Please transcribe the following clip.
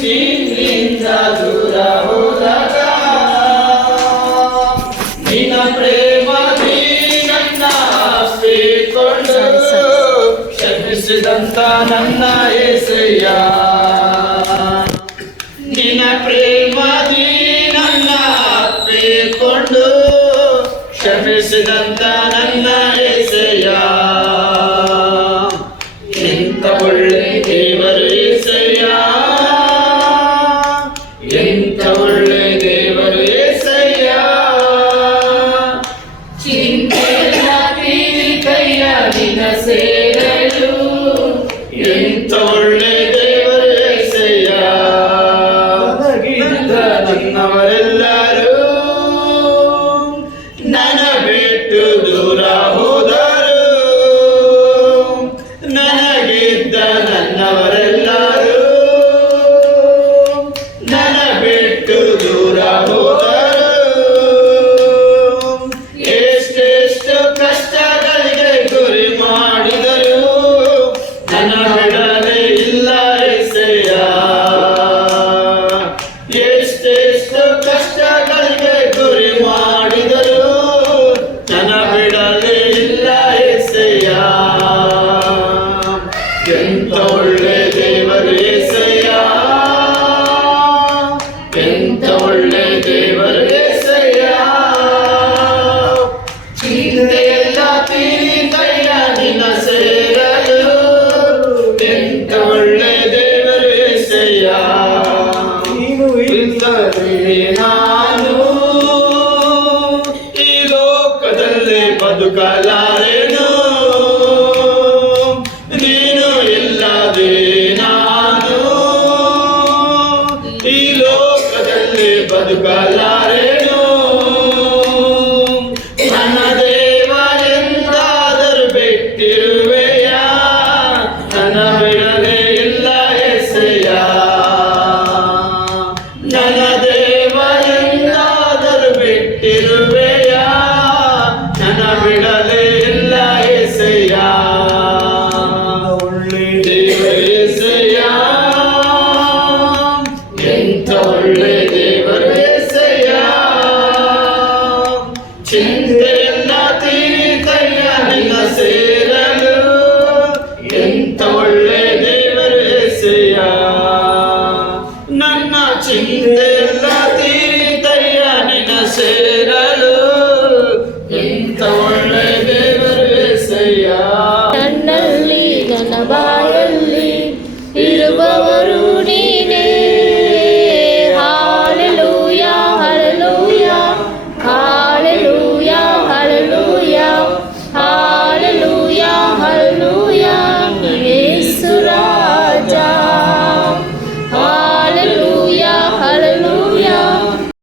ನಿನ್ನಿಂದ ದೂರ ಹೋದಾಗ ನಿನ್ನ ಪ್ರೇಮದಿ ನನ್ನ ಅಪ್ಪಿಕೊಂಡು ಕ್ಷಮಿಸಿದಂತ ನನ್ನ యేసయ్య ನಿನ್ನ ಪ್ರೇಮದಿ ನನ್ನ ಅಪ್ಪಿಕೊಂಡು ಕ್ಷಮಿಸಿದಂತ ನನ್ನ యేసయ్య ಎಂತ ಒಳ್ಳೆ ದೇವರು యేసయ్య ಎಂತ ಒಳ್ಳೆ ದೇವರು యేసయ్య ಚಿಂತೆಲ್ಲ ತೀರಿ ಕೈಯ ನಿನ್ನ ಸೇರಲು ಎಂತ ಒಳ್ಳೆ ದೇವರು యేసయ్య ನನಗಿದ್ದ ನನ್ನವರೆಲ್ಲರೂ ನನ್ನ ಬಿಟ್ಟು ದೂರ ಹೋದರು ನನಗಿದ್ದ ನನ್ನವರೆಲ್ಲರೂ ನನ್ನ ಬಿಟ್ಟು ದೂರ ಹೋದರು ಎಷ್ಟೆಷ್ಟು ಕಷ್ಟಗಳಿಗೆ ಗುರಿ ಮಾಡಿದರು ನನ್ನ ಬಿಡಲೇ ಇಲ್ಲ యేసయ్య ಎಷ್ಟೆಷ್ಟು ಕಷ್ಟಗಳಿಗೆ ಗುರಿ ಮಾಡಿದರು ನನ್ನ ಬಿಡಲೇ ಇಲ್ಲ యేసయ్య ಎಂತ ಒಳ್ಳೆ ದೇವರು యేసయ్య ಎಂತ ಒಳ್ಳೆ ದೇವರು యేಸయ్ಯ ಚಿಂತೆಯೆಲ್ಲ ತೀರಿ ಕೈಯ ನಿನ್ನ ಸೇರಲು ಎಂತ ಒಳ್ಳೆ ದೇವರು యేಸయ్ಯ ನೀನು ಇಲ್ಲದೆ ನಾನು ಈ ಲೋಕದಲ್ಲಿ ಬದುಕಲಾರೆನು ನೀನು ಇಲ್ಲದೆ ನಾನು ಈ ಲೋಕದಲ್ಲಿ ಬದುಕಲಾರೆನು ನನ್ನ ದೇವ ಎಂದಾದರೂ ಬಿಟ್ಟಿರುವೆಯ ನನ್ನ ಬಿಡಲೇ ಇಲ್ಲ యేಸయ్ಯ ನನ್ನ ದೇವ ಎಂದಾದರೂ ಬಿಟ್ಟಿರುವೆಯ ನನ್ನ ಬಿಡಲೇ ಇಲ್ಲ యేಸయ్ಯ ಒಳ್ಳೆ ದೇವರು యేಸయ్ಯ ಎಂತ ಒಳ್ಳೆ ದೇವರು యేಸయ్ಯ ಚಿಂತೆಯೆಲ್ಲ ತೀರಿ ಕೈಯ ನಿನ್ನ ಸೇರಲು ಎಂತ ಒಳ್ಳೆ ದೇವರು యేಸయ్ಯ ನನ್ನ ಚಿಂತೆಯೆಲ್ಲ ತೀರಿ